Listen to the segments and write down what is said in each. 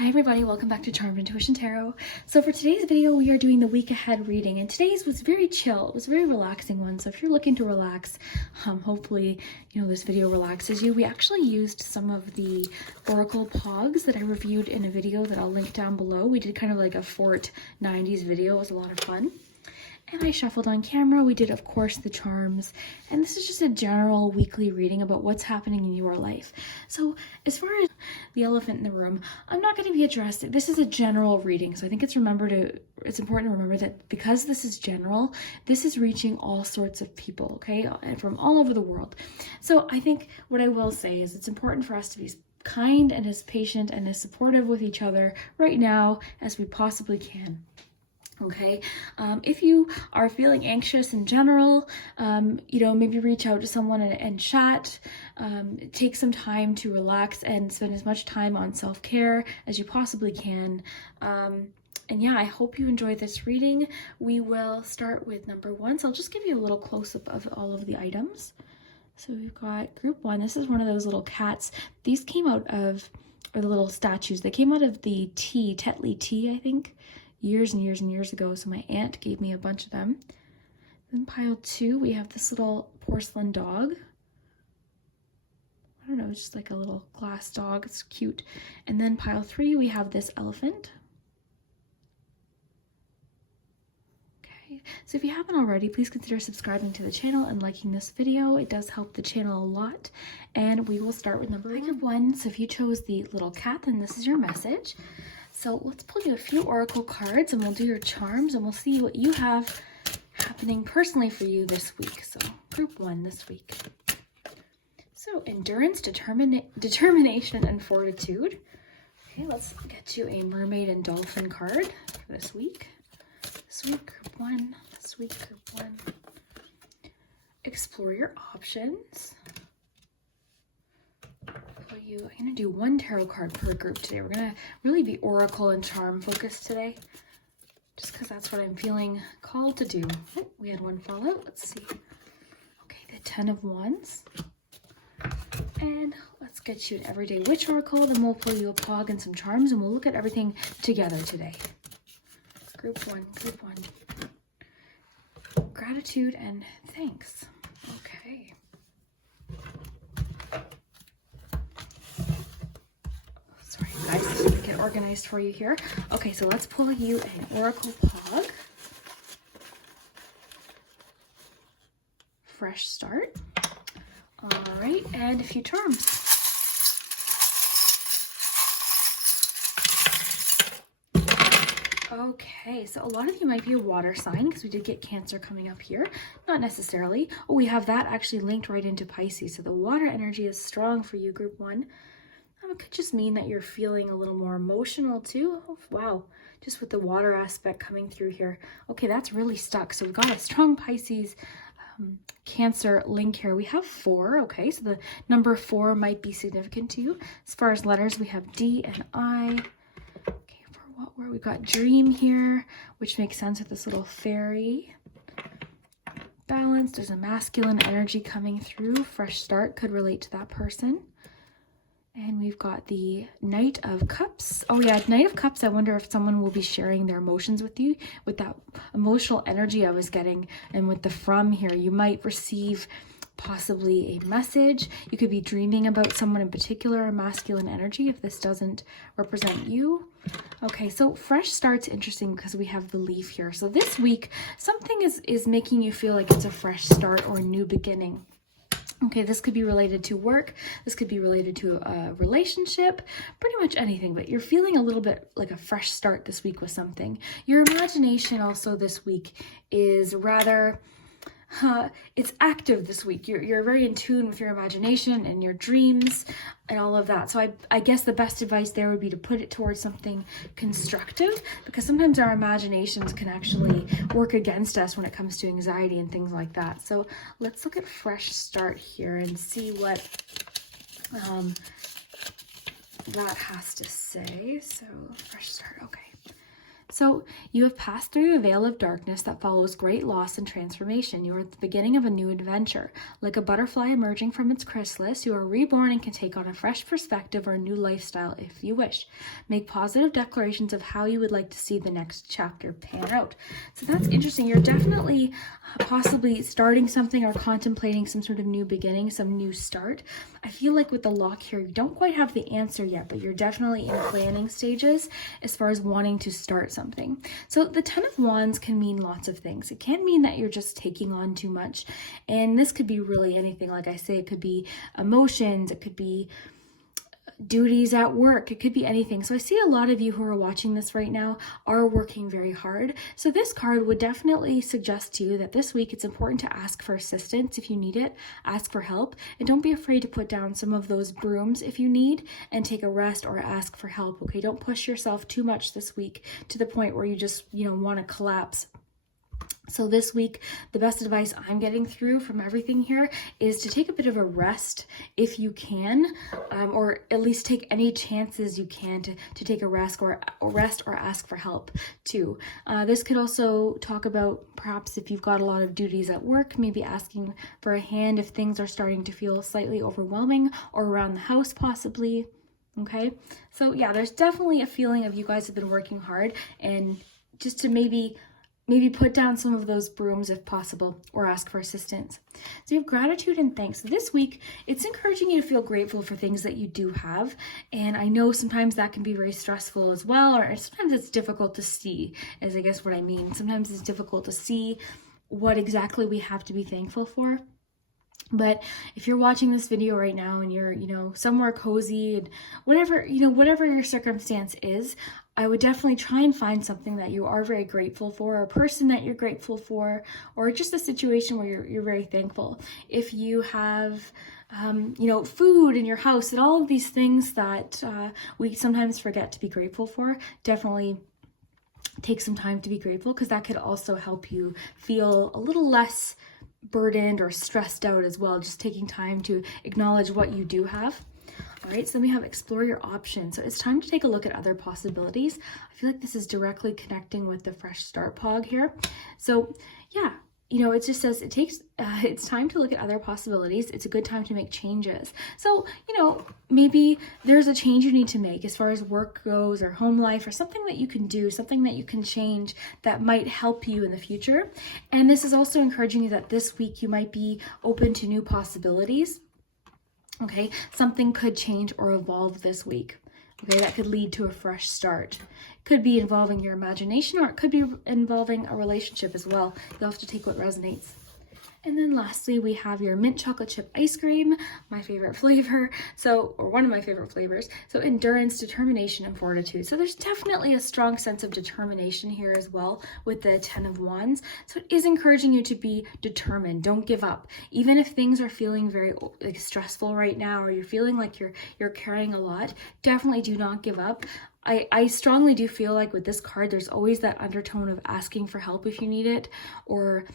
Hi everybody, welcome back to Charmed Intuition Tarot. So for today's video, we are doing the week ahead reading, and today's was very chill. It was a very relaxing one. So if you're looking to relax, hopefully, this video relaxes you. We actually used some of the Oracle Poggz that I reviewed in a video that I'll link down below. We did kind of like a Fort 90s video. It was a lot of fun. And I shuffled on camera. We did, of course, the charms. And this is just a general weekly reading about what's happening in your life. So as far as the elephant in the room, I'm not going to be addressed. This is a general reading. So I think it's important to remember that because this is general, this is reaching all sorts of people, okay? And from all over the world. So I think what I will say is it's important for us to be kind and as patient and as supportive with each other right now as we possibly can. Okay, if you are feeling anxious in general, maybe reach out to someone and chat, take some time to relax and spend as much time on self-care as you possibly can. And yeah, I hope you enjoy this reading. We will start with number 1. So I'll just give you a little close-up of all of the items. So we've got group 1. This is one of those little cats. These came out of, or the little statues, they came out of the Tetley tea, I think. Years and years and years ago, so my aunt gave me a bunch of them. Then pile 2, we have this little porcelain dog. I don't know, it's just like a little glass dog. It's cute. And then pile 3, we have this elephant. Okay, so if you haven't already, please consider subscribing to the channel and liking this video. It does help the channel a lot. And we will start with number 1. So if you chose the little cat, then this is your message. So let's pull you a few oracle cards and we'll do your charms and we'll see what you have happening personally for you this week. So group 1 this week. So endurance, determination, and fortitude. Okay, let's get you a mermaid and dolphin card for this week. This week, group 1. This week, group 1. Explore your options. I'm going to do 1 tarot card per group today. We're going to really be oracle and charm focused today, just because that's what I'm feeling called to do. Oh, we had one fall out. Let's see. Okay, the 10 of Wands. And let's get you an everyday witch oracle. Then we'll pull you a Poggz and some charms, and we'll look at everything together today. Group 1, group 1. Gratitude and thanks. Okay. Guys, just get organized for you here. Okay, so let's pull you an Oracle Poggz. Fresh start. All right, and a few charms. Okay, so a lot of you might be a water sign because we did get Cancer coming up here. Not necessarily. Oh, we have that actually linked right into Pisces. So the water energy is strong for you, group 1. It could just mean that you're feeling a little more emotional too. Oh, wow, just with the water aspect coming through here. Okay, that's really stuck. So we've got a strong Pisces Cancer link here. We have 4, okay, so the number 4 might be significant to you. As far as letters, we have D and I. Okay, for what word? We've got dream here, which makes sense with this little fairy. Balance, there's a masculine energy coming through. Fresh start could relate to that person. And we've got the Knight of Cups. Oh yeah, Knight of Cups. I wonder if someone will be sharing their emotions with you, with that emotional energy I was getting. And with the from here, you might receive possibly a message. You could be dreaming about someone in particular, masculine energy, if this doesn't represent you. Okay, so fresh start's interesting because we have the leaf here. So this week, something is making you feel like it's a fresh start or a new beginning. Okay, this could be related to work. This could be related to a relationship, pretty much anything, but you're feeling a little bit like a fresh start this week with something. Your imagination also this week is rather, it's active this week. You're very in tune with your imagination and your dreams and all of that. So I guess the best advice there would be to put it towards something constructive, because sometimes our imaginations can actually work against us when it comes to anxiety and things like that. So let's look at fresh start here and see what that has to say. So fresh start, okay. So you have passed through a veil of darkness that follows great loss and transformation. You are at the beginning of a new adventure. Like a butterfly emerging from its chrysalis, you are reborn and can take on a fresh perspective or a new lifestyle if you wish. Make positive declarations of how you would like to see the next chapter pan out. So that's interesting. You're definitely possibly starting something or contemplating some sort of new beginning, some new start. I feel like with the lock here, you don't quite have the answer yet, but you're definitely in planning stages as far as wanting to start something. So the 10 of Wands can mean lots of things. It can mean that you're just taking on too much. And this could be really anything. Like I say, it could be emotions, it could be duties at work, it could be anything. So I see a lot of you who are watching this right now are working very hard. So this card would definitely suggest to you that this week it's important to ask for assistance if you need it, ask for help, and don't be afraid to put down some of those brooms if you need and take a rest or ask for help. Okay, don't push yourself too much this week to the point where you just, want to collapse. So this week, the best advice I'm getting through from everything here is to take a bit of a rest if you can, or at least take any chances you can to take a rest or ask for help too. This could also talk about perhaps if you've got a lot of duties at work, maybe asking for a hand if things are starting to feel slightly overwhelming, or around the house possibly. Okay, so yeah, there's definitely a feeling of you guys have been working hard, and just to maybe put down some of those brooms if possible, or ask for assistance. So you have gratitude and thanks. This week, it's encouraging you to feel grateful for things that you do have. And I know sometimes that can be very stressful as well, or sometimes it's difficult to see, is I guess what I mean. Sometimes it's difficult to see what exactly we have to be thankful for. But if you're watching this video right now and you're, somewhere cozy and whatever your circumstance is, I would definitely try and find something that you are very grateful for, a person that you're grateful for, or just a situation where you're very thankful. If you have, food in your house and all of these things that we sometimes forget to be grateful for, definitely take some time to be grateful, because that could also help you feel a little less burdened or stressed out as well, just taking time to acknowledge what you do have. All right, so then we have explore your options. So it's time to take a look at other possibilities. I feel like this is directly connecting with the fresh start Poggz here. So yeah, it just says it's time to look at other possibilities. It's a good time to make changes. So, maybe there's a change you need to make as far as work goes, or home life, or something that you can do, something that you can change that might help you in the future. And this is also encouraging you that this week you might be open to new possibilities. Okay, something could change or evolve this week. Okay, that could lead to a fresh start. It could be involving your imagination, or it could be involving a relationship as well. You'll have to take what resonates. And then lastly, we have your mint chocolate chip ice cream, my favorite flavor. Or one of my favorite flavors. So endurance, determination, and fortitude. So there's definitely a strong sense of determination here as well with the 10 of Wands. So it is encouraging you to be determined. Don't give up. Even if things are feeling very stressful right now, or you're feeling like you're carrying a lot, definitely do not give up. I strongly do feel like with this card, there's always that undertone of asking for help if you need it, or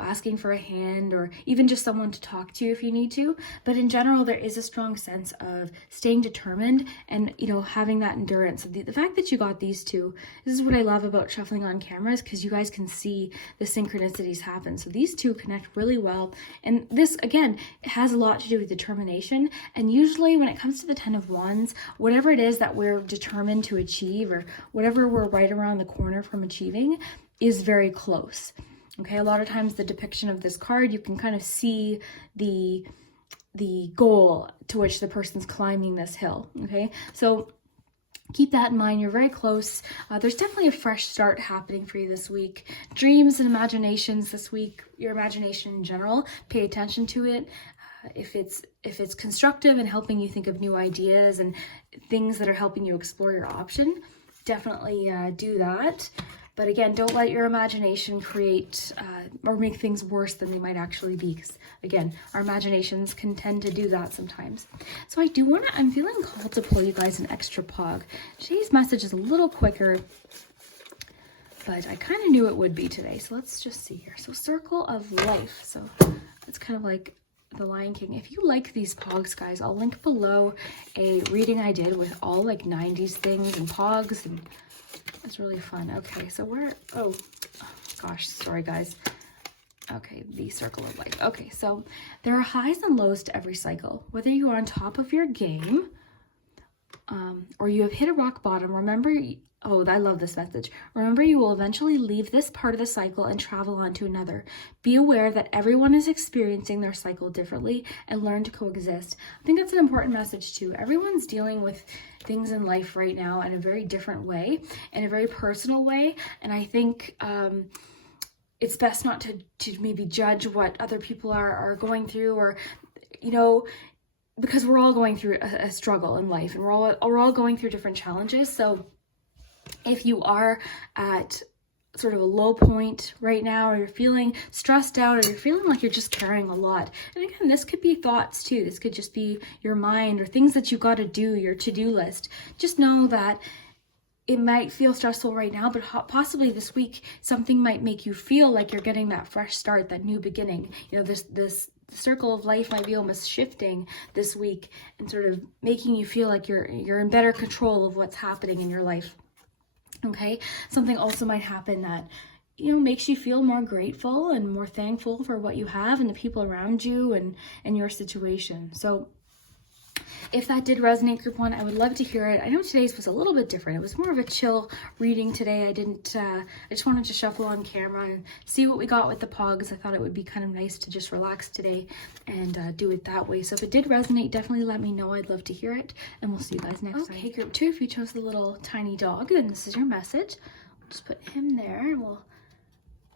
asking for a hand, or even just someone to talk to if you need to. But in general, there is a strong sense of staying determined and, having that endurance. The fact that you got these two, this is what I love about shuffling on cameras, because you guys can see the synchronicities happen. So these two connect really well. And this, again, has a lot to do with determination. And usually when it comes to the 10 of Wands, whatever it is that we're determined to achieve, or whatever we're right around the corner from achieving, is very close. Okay, a lot of times the depiction of this card, you can kind of see the goal to which the person's climbing this hill. Okay, so keep that in mind. You're very close. There's definitely a fresh start happening for you this week. Dreams and imaginations this week, your imagination in general, pay attention to it. If it's constructive and helping you think of new ideas and things that are helping you explore your option, definitely do that. But again, don't let your imagination create or make things worse than they might actually be. Because again, our imaginations can tend to do that sometimes. So I'm feeling called to pull you guys an extra Poggz. Today's message is a little quicker, but I kind of knew it would be today. So let's just see here. So Circle of Life. So it's kind of like the Lion King. If you like these Poggz, guys, I'll link below a reading I did with all 90s things and Poggz and It's really fun. Okay, so oh gosh, sorry guys. Okay, the circle of life. Okay, so there are highs and lows to every cycle. Whether you are on top of your game or you have hit a rock bottom, remember, oh, I love this message. Remember, you will eventually leave this part of the cycle and travel on to another. Be aware that everyone is experiencing their cycle differently and learn to coexist. I think that's an important message too. Everyone's dealing with things in life right now in a very different way, in a very personal way. And I think it's best not to maybe judge what other people are going through, or, you know, because we're all going through a struggle in life, and we're all going through different challenges. So if you are at sort of a low point right now, or you're feeling stressed out, or you're feeling like you're just carrying a lot, and again, this could be thoughts too. This could just be your mind or things that you got to do, your to-do list. Just know that it might feel stressful right now, but possibly this week, something might make you feel like you're getting that fresh start, that new beginning. You know, this circle of life might be almost shifting this week and sort of making you feel like you're in better control of what's happening in your life. Okay, something also might happen that, you know, makes you feel more grateful and more thankful for what you have and the people around you and your situation. So if that did resonate, group one, I would love to hear it. I know today's was a little bit different. It was more of a chill reading today. I just wanted to shuffle on camera and see what we got with the Poggz. I thought it would be kind of nice to just relax today and do it that way. So if it did resonate, definitely let me know. I'd love to hear it, and we'll see you guys next time. Okay, group two, if you chose the little tiny dog, then this is your message. We'll just put him there, and we'll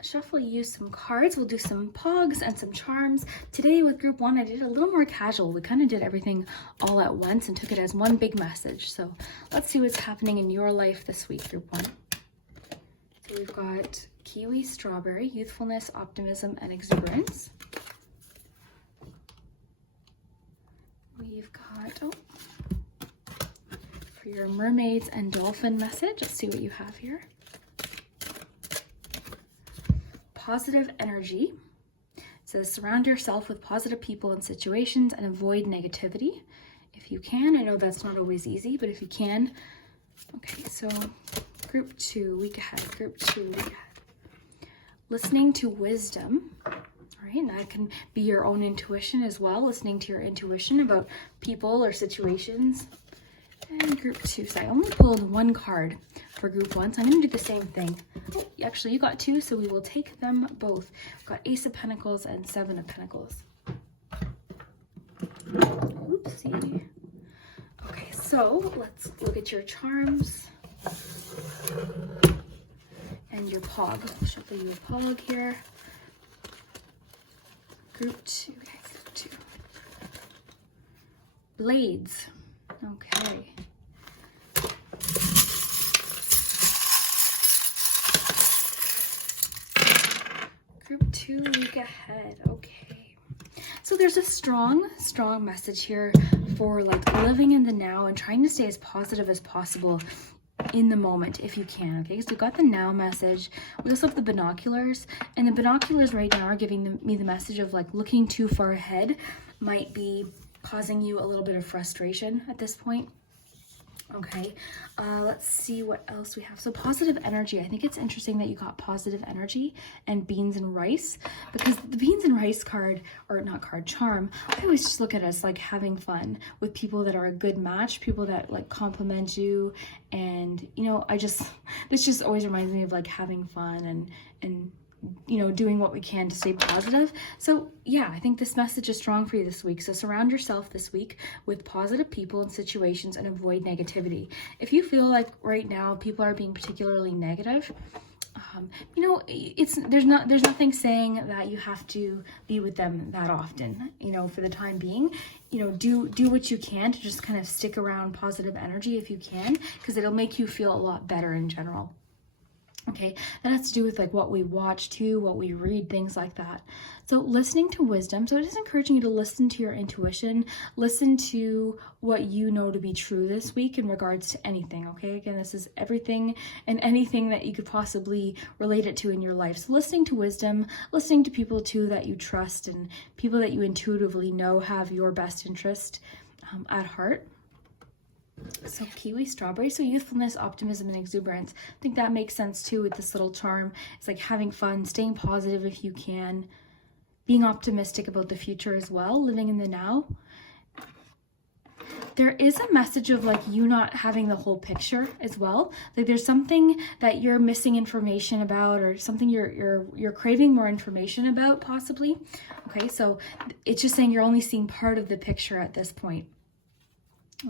shuffle, use some cards. We'll do some Poggz and some charms. Today with group one, I did a little more casual. We kind of did everything all at once and took it as one big message. So let's see what's happening in your life this week, group one. So we've got kiwi, strawberry, youthfulness, optimism, and exuberance. We've got, for your mermaids and dolphin message, let's see what you have here. Positive energy. It says surround yourself with positive people and situations and avoid negativity if you can. I know that's not always easy, but if you can. Okay, so group two, week ahead. Group two, week ahead. Listening to wisdom. All right, and that can be your own intuition as well. Listening to your intuition about people or situations. And group two, so I only pulled one card for group one, so I'm going to do the same thing. Oh, actually, you got two, so we will take them both. We've got Ace of Pentacles and Seven of Pentacles. Oopsie. Okay, so let's look at your charms and your Poggz. I'll shuffle you a Poggz here. Group two. Okay, group two. Blades. Okay. Group two, week ahead. Okay. So there's a strong message here for like living in the now and trying to stay as positive as possible in the moment if you can. Okay, so we got the now message. We also have the binoculars, and the binoculars right now are giving me the message of like looking too far ahead might be causing you a little bit of frustration at this point. Okay, let's see what else we have. So positive energy. I think it's interesting that you got positive energy and beans and rice, because the beans and rice card, or not card, charm, I always just look at it as like having fun with people that are a good match, people that like compliment you. And, you know, this just always reminds me of like having fun and you know, doing what we can to stay positive. So yeah, I think this message is strong for you this week. So surround yourself this week with positive people and situations and avoid negativity. If you feel like right now people are being particularly negative, you know, there's nothing saying that you have to be with them that often, you know, for the time being. You know, do what you can to just kind of stick around positive energy if you can, because it'll make you feel a lot better in general. Okay, that has to do with like what we watch too, what we read, things like that. So listening to wisdom. So it is encouraging you to listen to your intuition, listen to what you know to be true this week in regards to anything. Okay, again, this is everything and anything that you could possibly relate it to in your life. So listening to wisdom, listening to people too that you trust and people that you intuitively know have your best interest at heart. So kiwi, strawberry, so youthfulness, optimism, and exuberance. I think that makes sense too with this little charm. It's like having fun, staying positive if you can, being optimistic about the future as well, living in the now. There is a message of like you not having the whole picture as well. Like there's something that you're missing information about, or something you're craving more information about possibly. Okay, so it's just saying you're only seeing part of the picture at this point.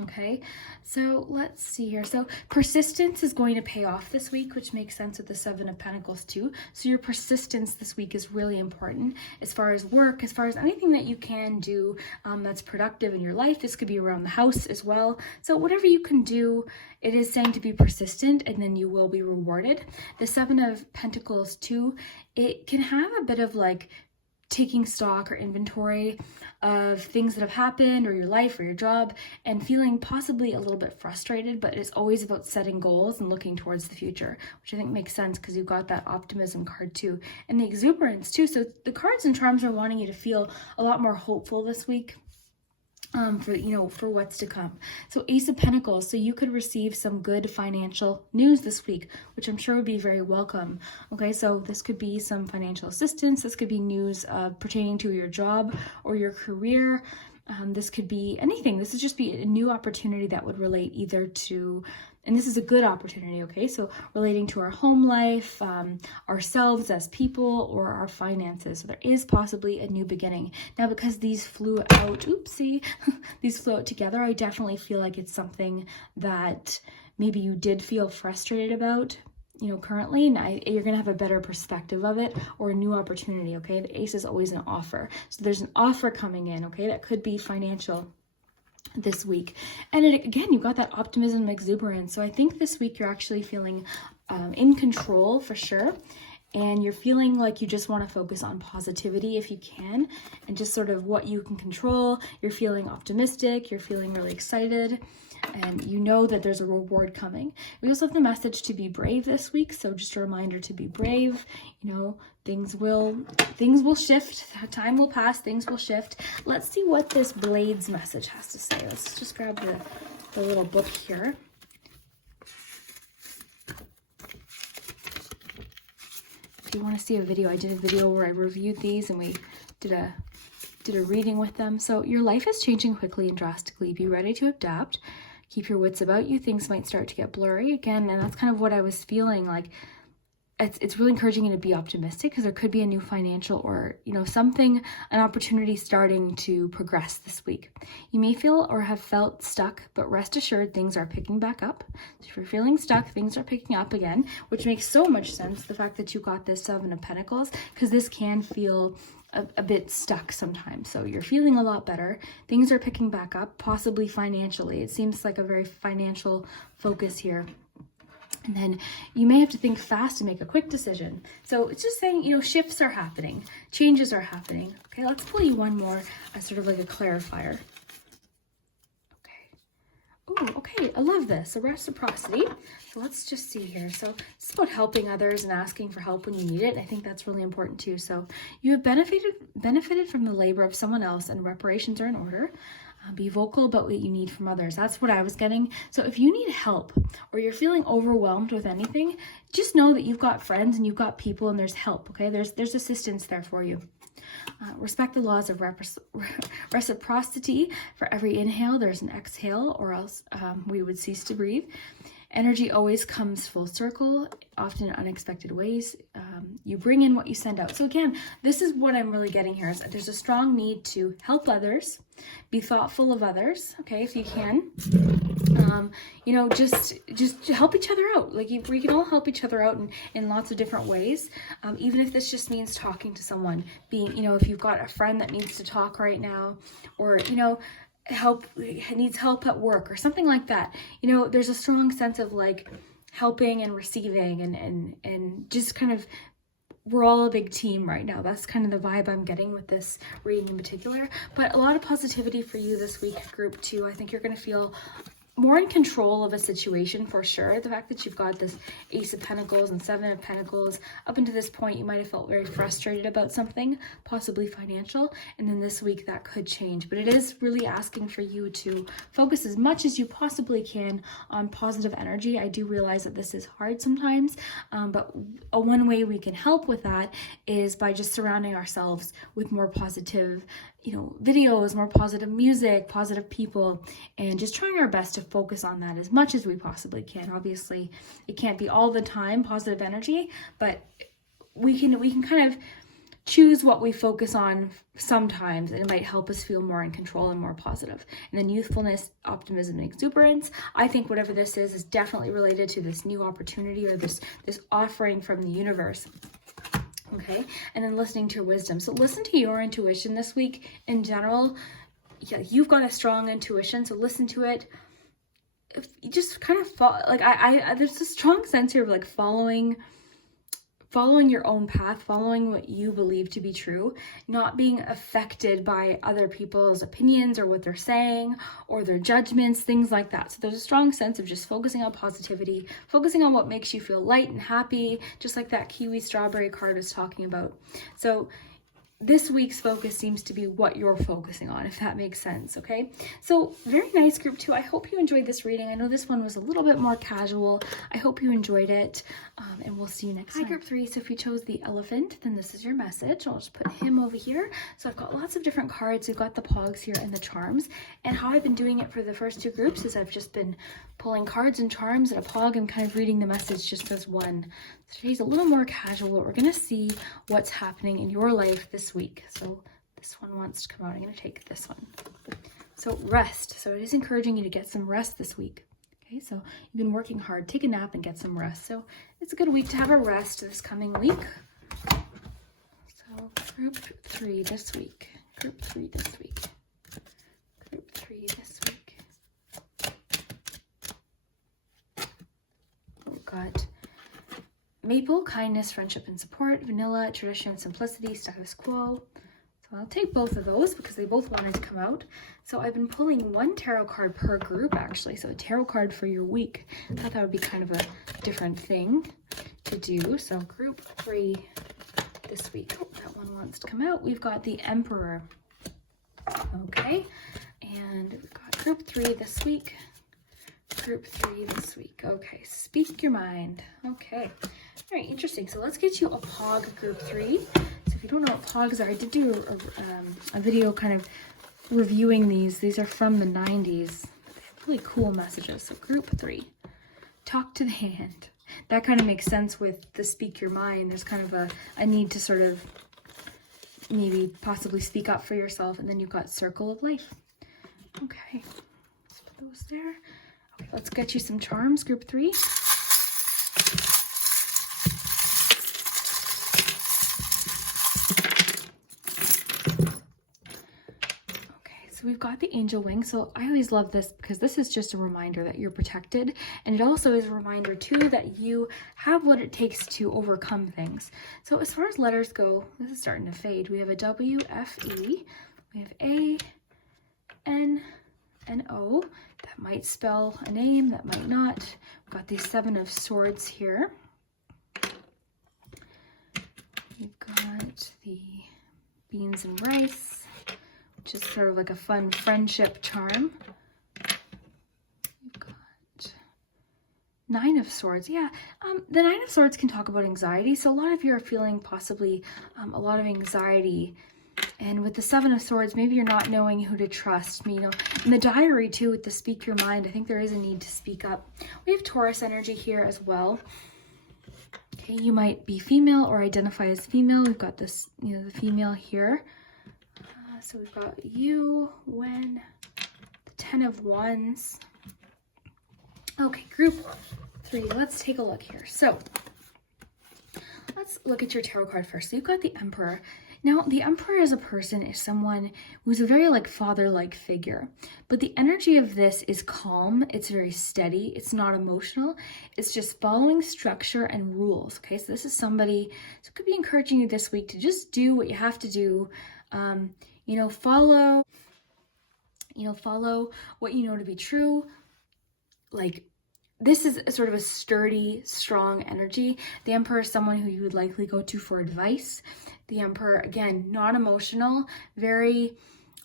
Okay, so let's see here. So persistence is going to pay off this week, which makes sense with the Seven of Pentacles too. So your persistence this week is really important as far as work, as far as anything that you can do that's productive in your life. This could be around the house as well. So whatever you can do, it is saying to be persistent, and then you will be rewarded. The Seven of Pentacles too, it can have a bit of like taking stock or inventory of things that have happened, or your life or your job, and feeling possibly a little bit frustrated, but it's always about setting goals and looking towards the future, which I think makes sense because you've got that optimism card too, and the exuberance too. So the cards and charms are wanting you to feel a lot more hopeful this week. For what's to come. So Ace of Pentacles, so you could receive some good financial news this week, which I'm sure would be very welcome. Okay, so this could be some financial assistance. This could be news pertaining to your job or your career. This could be anything. This would just be a new opportunity that would relate either to, and this is a good opportunity, okay? So relating to our home life, ourselves as people, or our finances. So there is possibly a new beginning. Now, because these flew out, oopsie, these flew out together, I definitely feel like it's something that maybe you did feel frustrated about, currently, and you're going to have a better perspective of it, or a new opportunity, okay? The ace is always an offer. So there's an offer coming in, okay? That could be financial this week. And again, you've got that optimism and exuberance. So I think this week you're actually feeling in control for sure. And you're feeling like you just want to focus on positivity if you can, and just sort of what you can control. You're feeling optimistic. You're feeling really excited. And you know that there's a reward coming. We also have the message to be brave this week. So just a reminder to be brave. Things will shift. Time will pass. Things will shift. Let's see what this Blades message has to say. Let's just grab the little book here. If you want to see a video, I did a video where I reviewed these and we did a reading with them. So your life is changing quickly and drastically. Be ready to adapt. Keep your wits about you. Things might start to get blurry again, and that's kind of what I was feeling like. It's really encouraging you to be optimistic, because there could be a new financial or an opportunity starting to progress this week. You may feel or have felt stuck, but rest assured things are picking back up. So if you're feeling stuck, things are picking up again, which makes so much sense, the fact that you got this Seven of Pentacles, because this can feel a bit stuck sometimes. So you're feeling a lot better. Things are picking back up, possibly financially. It seems like a very financial focus here. And then you may have to think fast and make a quick decision. So it's just saying, shifts are happening, changes are happening. Okay, let's pull you one more as sort of like a clarifier. Oh, okay, I love this. So reciprocity. So let's just see here. So it's about helping others and asking for help when you need it. I think that's really important too. So you have benefited from the labor of someone else, and reparations are in order. Be vocal about what you need from others. That's what I was getting. So if you need help, or you're feeling overwhelmed with anything, just know that you've got friends and you've got people, and there's help, okay? There's assistance there for you. Respect the laws of reciprocity. For every inhale, there's an exhale, or else we would cease to breathe. Energy always comes full circle, often in unexpected ways. You bring in what you send out. So again, this is what I'm really getting here, is that there's a strong need to help others, be thoughtful of others, okay, if you can. Just help each other out. Like we can all help each other out in lots of different ways. Even if this just means talking to someone, if you've got a friend that needs to talk right now, or, needs help at work or something like that. There's a strong sense of like helping and receiving and just kind of, we're all a big team right now. That's kind of the vibe I'm getting with this reading in particular. But a lot of positivity for you this week, group 2. I think you're going to feel more in control of a situation for sure. The fact that you've got this Ace of Pentacles and Seven of Pentacles, up until this point, you might have felt very frustrated about something, possibly financial, and then this week that could change. But it is really asking for you to focus as much as you possibly can on positive energy. I do realize that this is hard sometimes, but one way we can help with that is by just surrounding ourselves with more positive, videos, more positive music, positive people, and just trying our best to focus on that as much as we possibly can. Obviously, it can't be all the time positive energy, but we can kind of choose what we focus on sometimes, and it might help us feel more in control and more positive. And then youthfulness, optimism, and exuberance. I think whatever this is definitely related to this new opportunity or this offering from the universe. Okay, and then listening to your wisdom. So listen to your intuition this week in general. Yeah, you've got a strong intuition, so listen to it. If you just kind of there's a strong sense here of like following your own path, following what you believe to be true, not being affected by other people's opinions or what they're saying or their judgments, things like that. So there's a strong sense of just focusing on positivity, focusing on what makes you feel light and happy, just like that kiwi strawberry card was talking about. So this week's focus seems to be what you're focusing on, if that makes sense, okay? So very nice, group 2. I hope you enjoyed this reading. I know this one was a little bit more casual. I hope you enjoyed it, and we'll see you next time. Hi, group 3. So if you chose the elephant, then this is your message. I'll just put him over here. So I've got lots of different cards. We've got the Poggz here and the charms. And how I've been doing it for the first 2 groups is I've just been pulling cards and charms and a Pog and kind of reading the message just as one. So today's a little more casual. We're going to see what's happening in your life this week. So this one wants to come out. I'm going to take this one. So rest. So it is encouraging you to get some rest this week. Okay, so you've been working hard. Take a nap and get some rest. So it's a good week to have a rest this coming week. So group 3 this week. Group 3 this week. Group 3 this week. We've got maple, kindness, friendship, and support. Vanilla, tradition, and simplicity, status quo. So I'll take both of those because they both wanted to come out. So I've been pulling 1 tarot card per group, actually. So a tarot card for your week. I thought that would be kind of a different thing to do. So group 3 this week. Oh, that one wants to come out. We've got the Emperor. Okay. And we've got group 3 this week. Group 3 this week. Okay. Speak your mind. Okay. All right, interesting. So let's get you a Poggz group 3. So if you don't know what Poggz are, I did do a video kind of reviewing these. These are from the 90s. They have really cool messages. So group 3, talk to the hand. That kind of makes sense with the speak your mind. There's kind of a need to sort of maybe possibly speak up for yourself. And then you've got circle of life. Okay, let's put those there. Okay, let's get you some charms, group 3. So we've got the angel wing. So I always love this because this is just a reminder that you're protected. And it also is a reminder too that you have what it takes to overcome things. So as far as letters go, this is starting to fade. We have a W, F, E. We have A, N, and O. That might spell a name, that might not. We've got the 7 of Swords here. We've got the beans and rice, which is sort of like a fun friendship charm. We've got 9 of Swords. Yeah, the 9 of Swords can talk about anxiety. So a lot of you are feeling possibly a lot of anxiety. And with the 7 of Swords, maybe you're not knowing who to trust. In the diary too, with the speak your mind, I think there is a need to speak up. We have Taurus energy here as well. Okay, you might be female or identify as female. We've got this, the female here. So we've got you, when, the 10 of Wands. Okay, group 3, let's take a look here. So let's look at your tarot card first. So you've got the Emperor. Now, the Emperor as a person is someone who's a very father-like figure, but the energy of this is calm. It's very steady. It's not emotional. It's just following structure and rules. Okay, so this is somebody, so it could be encouraging you this week to just do what you have to do. Follow what you know to be true. like, this is sort of a sturdy, strong energy. The Emperor is someone who you would likely go to for advice. The Emperor, again, non-emotional, very...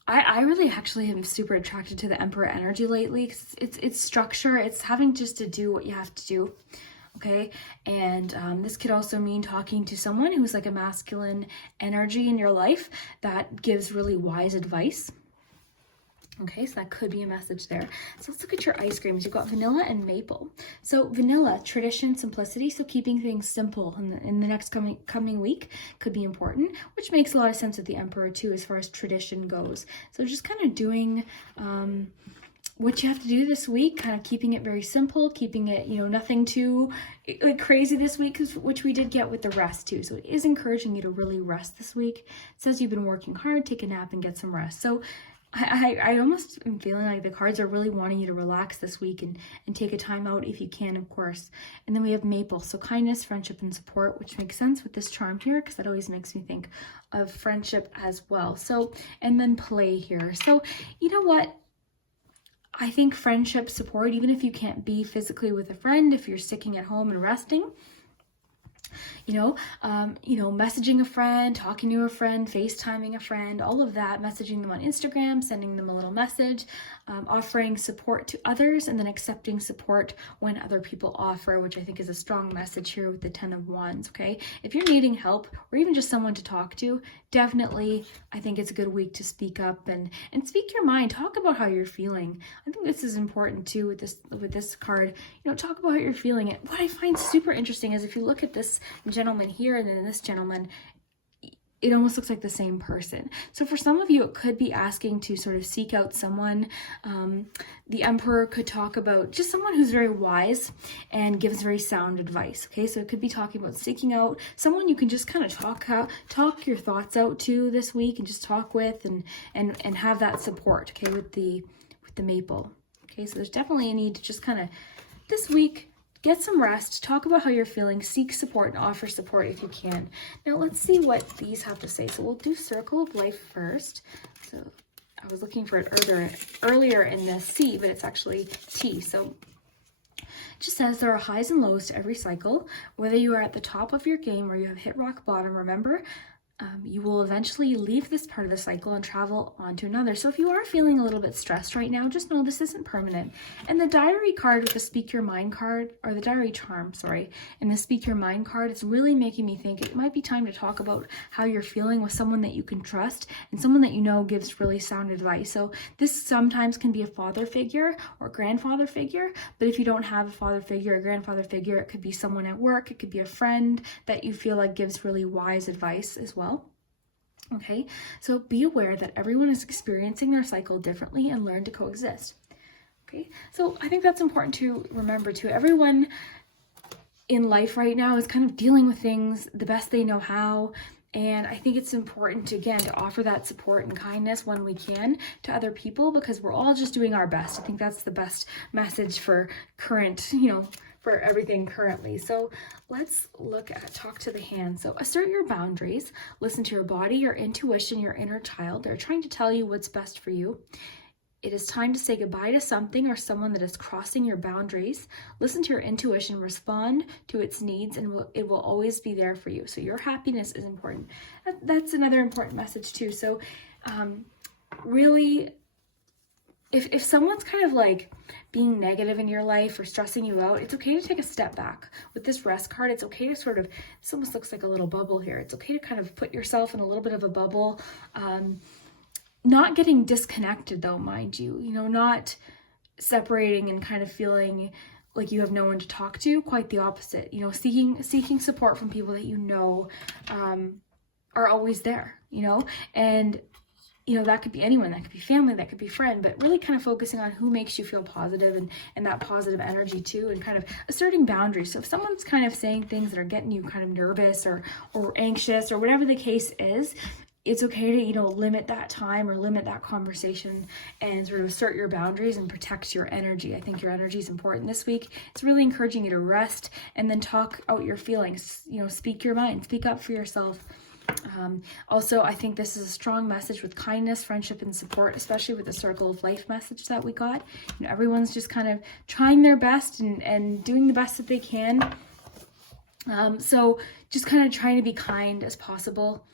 I really actually am super attracted to the Emperor energy lately. It's structure. It's having just to do what you have to do. Okay, and this could also mean talking to someone who's like a masculine energy in your life that gives really wise advice. Okay, so that could be a message there. So let's look at your ice creams. You've got vanilla and maple. So vanilla, tradition, simplicity. So keeping things simple in the next coming week could be important, which makes a lot of sense with the Emperor too, as far as tradition goes. So just kind of doing what you have to do this week, kind of keeping it very simple, keeping it, nothing too crazy this week, which we did get with the rest too. So it is encouraging you to really rest this week. It says you've been working hard, take a nap and get some rest. So I almost am feeling like the cards are really wanting you to relax this week and take a time out if you can, of course. And then we have maple, so kindness, friendship, and support, which makes sense with this charm here because that always makes me think of friendship as well. So, and then play here. So, you know what? I think friendship, support, even if you can't be physically with a friend, if you're sticking at home and resting, messaging a friend, talking to a friend, FaceTiming a friend, all of that, messaging them on Instagram, sending them a little message, offering support to others, and then accepting support when other people offer, which I think is a strong message here with the 10 of Wands, okay? If you're needing help or even just someone to talk to, definitely, I think it's a good week to speak up and speak your mind. Talk about how you're feeling. I think this is important too with this card. Talk about how you're feeling. It. What I find super interesting is if you look at this gentleman here and then this gentleman, it almost looks like the same person. So for some of you, it could be asking to sort of seek out someone. The Emperor could talk about just someone who's very wise and gives very sound advice. Okay, so it could be talking about seeking out someone you can just kind of talk your thoughts out to this week and just talk with and have that support. Okay, with the maple. Okay, so there's definitely a need to just kind of this week get some rest, talk about how you're feeling, seek support, and offer support if you can. Now, let's see what these have to say. So we'll do Circle of Life first. So I was looking for it earlier in the C, but it's actually T. So it just says there are highs and lows to every cycle. Whether you are at the top of your game or you have hit rock bottom, remember, you will eventually leave this part of the cycle and travel on to another. So if you are feeling a little bit stressed right now, just know this isn't permanent. And the diary card with the Speak Your Mind card, or the diary charm, sorry, and the Speak Your Mind card, it's really making me think it might be time to talk about how you're feeling with someone that you can trust and someone that you know gives really sound advice. So this sometimes can be a father figure or grandfather figure, but if you don't have a father figure or grandfather figure, it could be someone at work, it could be a friend that you feel like gives really wise advice as well. Okay, so be aware that everyone is experiencing their cycle differently and learn to coexist. Okay, so I think that's important to remember too. Everyone in life right now is kind of dealing with things the best they know how. And I think it's important to, again, to offer that support and kindness when we can to other people because we're all just doing our best. I think that's the best message for current, for everything currently. So let's look at talk to the hand. So assert your boundaries, listen to your body, your intuition, your inner child. They're trying to tell you what's best for you. It is time to say goodbye to something or someone that is crossing your boundaries. Listen to your intuition, respond to its needs, and it will always be there for you. So your happiness is important. That's another important message too. So really, if someone's kind of like being negative in your life or stressing you out, it's okay to take a step back. With this rest card, it's okay to sort of, this almost looks like a little bubble here. It's okay to kind of put yourself in a little bit of a bubble. Not getting disconnected though, mind you, not separating and kind of feeling like you have no one to talk to. Quite the opposite, seeking support from people that are always there, and that could be anyone, that could be family, that could be friend, but really kind of focusing on who makes you feel positive and that positive energy too, and kind of asserting boundaries. So if someone's kind of saying things that are getting you kind of nervous or anxious or whatever the case is, it's okay to, limit that time or limit that conversation and sort of assert your boundaries and protect your energy. I think your energy is important this week. It's really encouraging you to rest and then talk out your feelings, speak your mind, speak up for yourself. Also, I think this is a strong message with kindness, friendship, and support, especially with the circle of life message that we got. Everyone's just kind of trying their best and doing the best that they can. So just kind of trying to be kind as possible.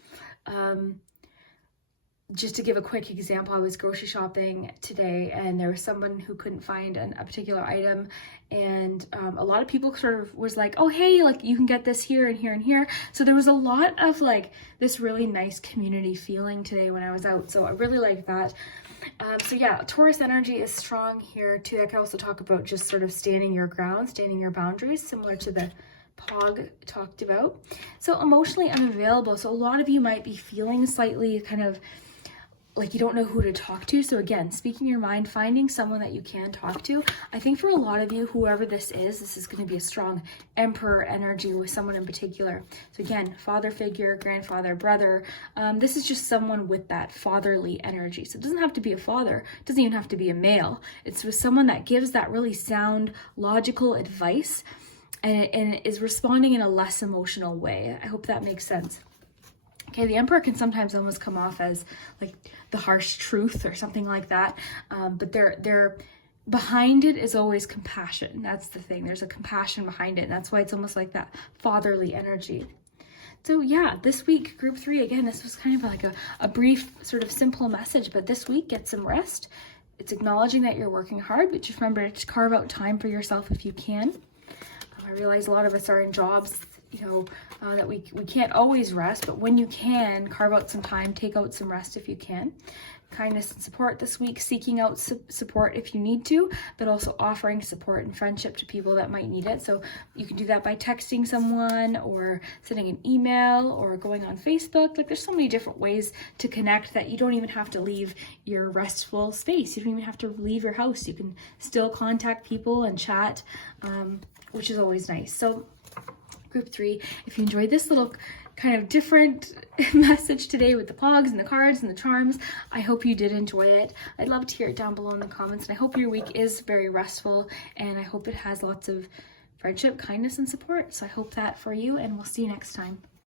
Just to give a quick example, I was grocery shopping today and there was someone who couldn't find a particular item, and a lot of people sort of was like, oh hey, like you can get this here and here and here. So there was a lot of like this really nice community feeling today when I was out, so I really like that. So yeah, Taurus energy is strong here too. I could also talk about just sort of standing your ground, standing your boundaries, similar to the Poggz talked about. So emotionally unavailable. So a lot of you might be feeling slightly kind of like you don't know who to talk to. So again, speaking your mind, finding someone that you can talk to. I think for a lot of you, whoever this is going to be a strong Emperor energy with someone in particular. So again, father figure, grandfather, brother. This is just someone with that fatherly energy. So it doesn't have to be a father. It doesn't even have to be a male. It's with someone that gives that really sound, logical advice and is responding in a less emotional way. I hope that makes sense. Okay, the Emperor can sometimes almost come off as like the harsh truth or something like that, but they're behind it is always compassion. That's the thing. There's a compassion behind it, and that's why it's almost like that fatherly energy. So yeah, this week, group 3, again, this was kind of like a brief, sort of simple message, but this week, get some rest. It's acknowledging that you're working hard, but just remember to carve out time for yourself if you can. I realize a lot of us are in jobs that we can't always rest, but when you can, carve out some time, take out some rest if you can. Kindness and support this week, seeking out support if you need to, but also offering support and friendship to people that might need it. So you can do that by texting someone or sending an email or going on Facebook. Like there's so many different ways to connect that you don't even have to leave your restful space. You don't even have to leave your house. You can still contact people and chat, which is always nice. So group 3, if you enjoyed this little kind of different message today with the Poggz and the cards and the charms, I hope you did enjoy it. I'd love to hear it down below in the comments, and I hope your week is very restful, and I hope it has lots of friendship, kindness, and support. So I hope that for you, and we'll see you next time.